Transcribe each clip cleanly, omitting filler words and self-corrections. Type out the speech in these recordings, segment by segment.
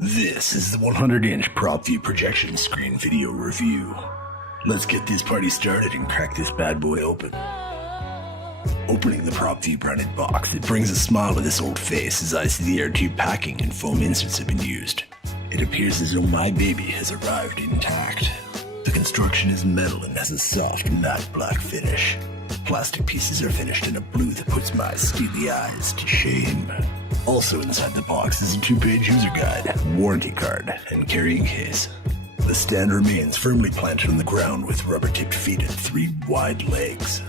This is the 100-inch prop view projection screen video review. Let's get this party started and crack this bad boy open. Opening the prop view branded box, it brings a smile to this old face as I see the air tube packing and foam inserts have been used. It appears as though my baby has arrived intact. The construction is metal and has a soft matte black finish. Plastic pieces are finished in a blue that puts my steely eyes to shame. Also inside the box is a 2-page user guide, warranty card, and carrying case. The stand remains firmly planted on the ground with rubber-tipped feet and 3 wide legs.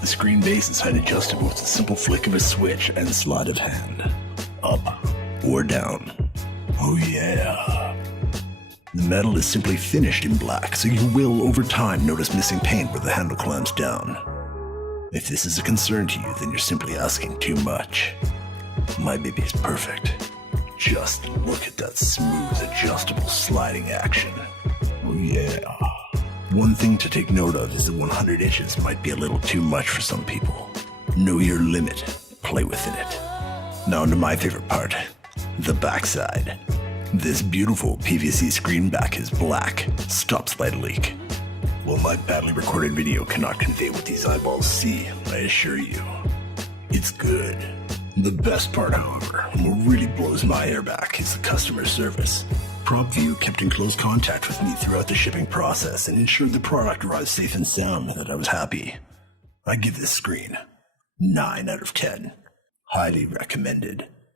The screen base is height adjustable with a simple flick of a switch and sleight of hand. Up or down. Oh yeah. The metal is simply finished in black, so you will over time notice missing paint where the handle clamps down. If this is a concern to you, then you're simply asking too much. My baby is perfect. Just look at that smooth, adjustable sliding action. Oh yeah. One thing to take note of is that 100 inches might be a little too much for some people. Know your limit. Play within it. Now onto my favorite part. The backside. This beautiful PVC screen back is black. Stops light leak. While my badly recorded video cannot convey what these eyeballs see, I assure you, it's good. The best part, however, and what really blows my hair back, is the customer service. PropView kept in close contact with me throughout the shipping process and ensured the product arrived safe and sound and that I was happy. I give this screen 9 out of 10. Highly recommended.